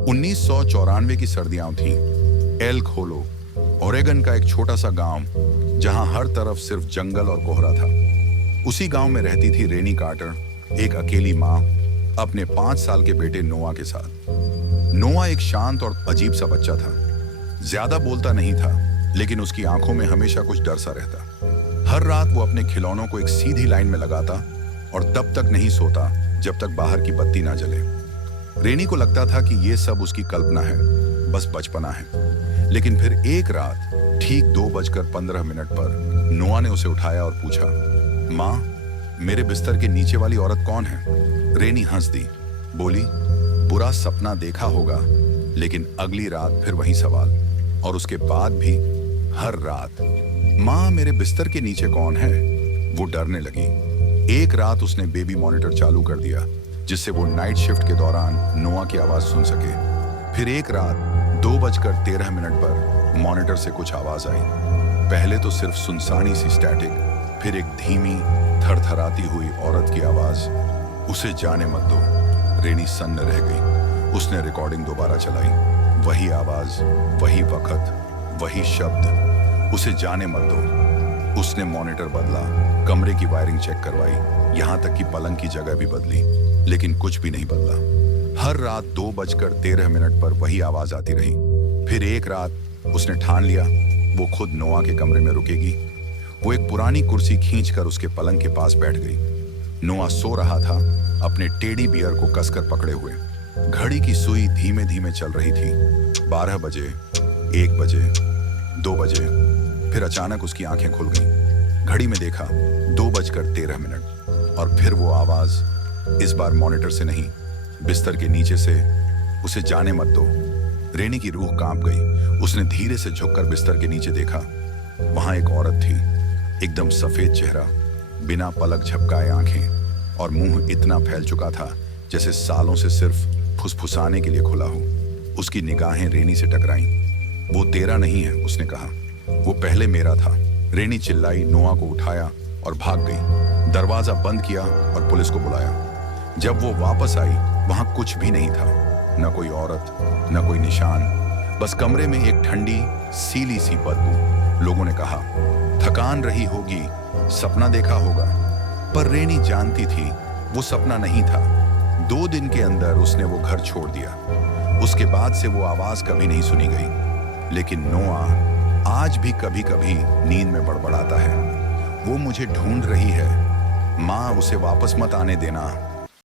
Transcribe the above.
1994 की सर्दियां थीं। एल खोलो, ओरेगन का एक छोटा सा गांव जहां हर तरफ सिर्फ जंगल और कोहरा था। उसी गांव में रहती थी रेनी कार्टर, एक अकेली माँ अपने 5 साल के बेटे नोआ के साथ। नोआ एक शांत और अजीब सा बच्चा था। ज्यादा बोलता नहीं था, लेकिन उसकी आंखों में हमेशा कुछ डर सा रहता। हर रात वो अपने खिलौनों को एक सीधी लाइन में लगाता और तब तक नहीं सोता जब तक बाहर की बत्ती ना जले। रेनी को लगता था कि ये सब उसकी कल्पना है, बस बचपना है। लेकिन फिर एक रात ठीक 2:15 पर नोआ ने उसे उठाया और पूछा, माँ, मेरे बिस्तर के नीचे वाली औरत कौन है? रेनी हंस दी, बोली, बुरा सपना देखा होगा। लेकिन अगली रात फिर वही सवाल, और उसके बाद भी हर रात, माँ, मेरे बिस्तर के नीचे कौन है? वो डरने लगी। एक रात उसने बेबी मॉनिटर चालू कर दिया, जिससे वो नाइट शिफ्ट के दौरान नोआ की आवाज सुन सके। फिर एक रात 2:13 पर मॉनिटर से कुछ आवाज आई। पहले तो सिर्फ सुनसानी सी स्टैटिक, फिर एक धीमी थरथराती हुई औरत की आवाज, उसे जाने मत दो। रेनी सन्न रह गई। उसने रिकॉर्डिंग दोबारा चलाई। वही आवाज, वही वक्त, वही शब्द, उसे जाने मत दो। उसने मॉनिटर बदला, कमरे की वायरिंग चेक करवाई, यहां तक कि पलंग की जगह भी बदली, लेकिन कुछ भी नहीं बदला। हर रात 2:13 पर वही आवाज आती रही। फिर एक रात उसने ठान लिया वो खुद नोआ के कमरे में रुकेगी। वो एक पुरानी कुर्सी खींचकर उसके पलंग के पास बैठ गई। नोआ सो रहा था, अपने टेडी बियर को कसकर पकड़े हुए। घड़ी की सुई धीमे धीमे चल रही थी। 12 बजे, 1 बजे, 2 बजे। फिर अचानक उसकी आंखें खुल गईं। घड़ी में देखा 2:13 और फिर वो आवाज, इस बार मॉनिटर से नहीं, बिस्तर के नीचे से, उसे जाने मत दो। रेनी की रूह कांप गई। उसने धीरे से झुककर बिस्तर के नीचे देखा। वहां एक औरत थी, एकदम सफेद चेहरा, बिना पलक झपकाए आंखें, और मुंह इतना फैल चुका था जैसे सालों से सिर्फ फुसफुसाने के लिए खुला हो। उसकी निगाहें रेनी से टकराईं। वो तेरा नहीं है, उसने कहा, वो पहले मेरा था। रेनी चिल्लाई, नोआ को उठाया और भाग गई। दरवाजा बंद किया और पुलिस को बुलाया। जब वो वापस आई, वहां कुछ भी नहीं था, न कोई औरत, न कोई निशान, बस कमरे में एक ठंडी सीली सी बदबू। लोगों ने कहा, थकान रही होगी, सपना देखा होगा। पर रेनी जानती थी वो सपना नहीं था। 2 दिन के अंदर उसने वो घर छोड़ दिया। उसके बाद से वो आवाज कभी नहीं सुनी गई। लेकिन नोआ आज भी कभी कभी नींद में बड़बड़ाता है, वो मुझे ढूंढ रही है, माँ, उसे वापस मत आने देना।